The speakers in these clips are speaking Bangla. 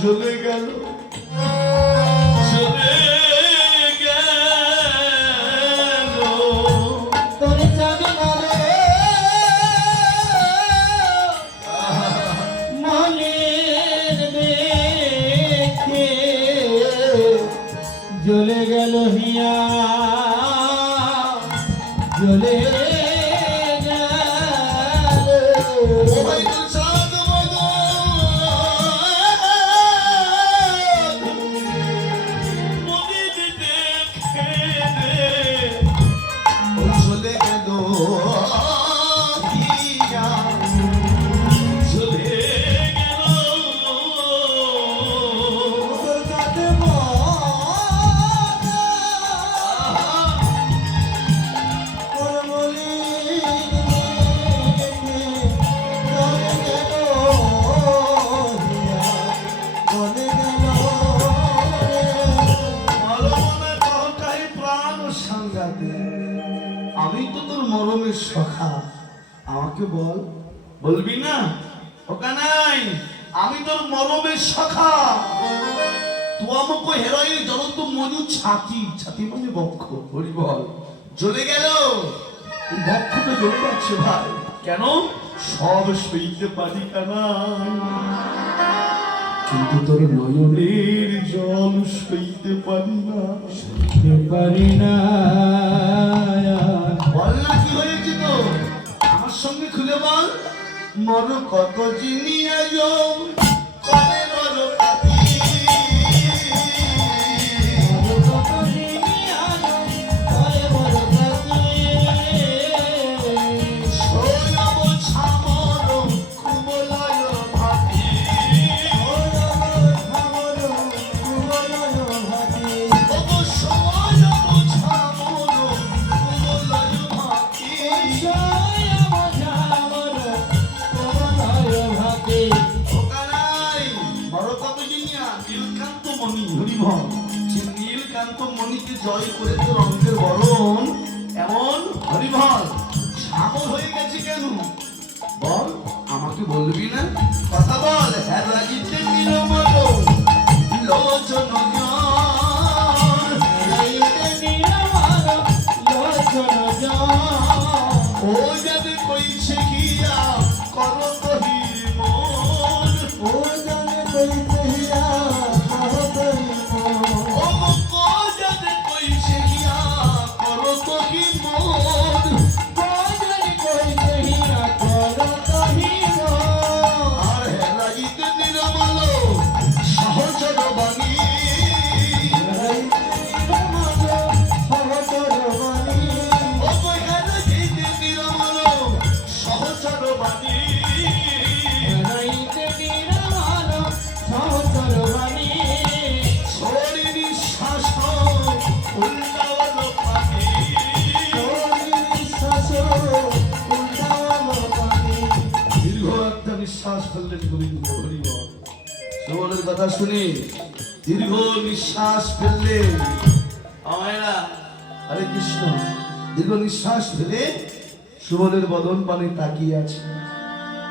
চলে গেল চলে গেল তোর চাবি বলে মনের দেখে জ্বলে গেল হিয়া জ্বলে আমি তো তোর মরমের সখা আমাকে বল বলবি না ওকা নাই আমি তোর মরমের সখা তুই আমাকে হেরাই জ্বলন্ত মজু ছাতি ছাতি মানে বক্ষ বলি বল জ্বলে গেল বক্ষটা জ্বলে যাচ্ছে ভাই কেন সব সইতে পারি কানা কিন্তু তোর নয়নের জল সইতে পারি না বল না কি হয়েছে তো আমার সঙ্গে খুলে বল মর কত জিনি আয়ো কবে মর পাতি মণিকে জয় করে তোর অঙ্কের বরণ এমন হরিভল সাগর হয়ে গেছে কেন বল আমাকে বলবি না কথা বল হ্যাঁ লাগিতে নিরমল লোচন ও যাতে কইছে গিয়া করো কহি মন ও জানে কইছে গিয়া করো কহি নিঃশ্বাস ফেললেন গোবিন্দ হরিবল সুবলের কথা শুনে দীর্ঘ নিঃশ্বাস ফেললেন আমায়রা হরে কৃষ্ণ দীর্ঘ নিঃশ্বাস ফেলে সুবলের বদন পানে তাকিয়ে আছে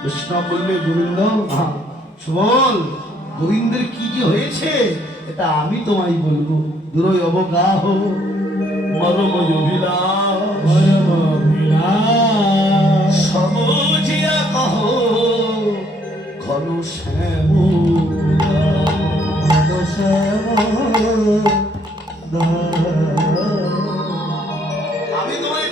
কৃষ্ণ বললে গোবিন্দ সুবল গোবিন্দের কি কি হয়েছে এটা আমি তোমায় বলবো দূরই অবগাহ মরম অভিলাষ সমজিয়া কহ ঘন শ্যাম আমি তোমায়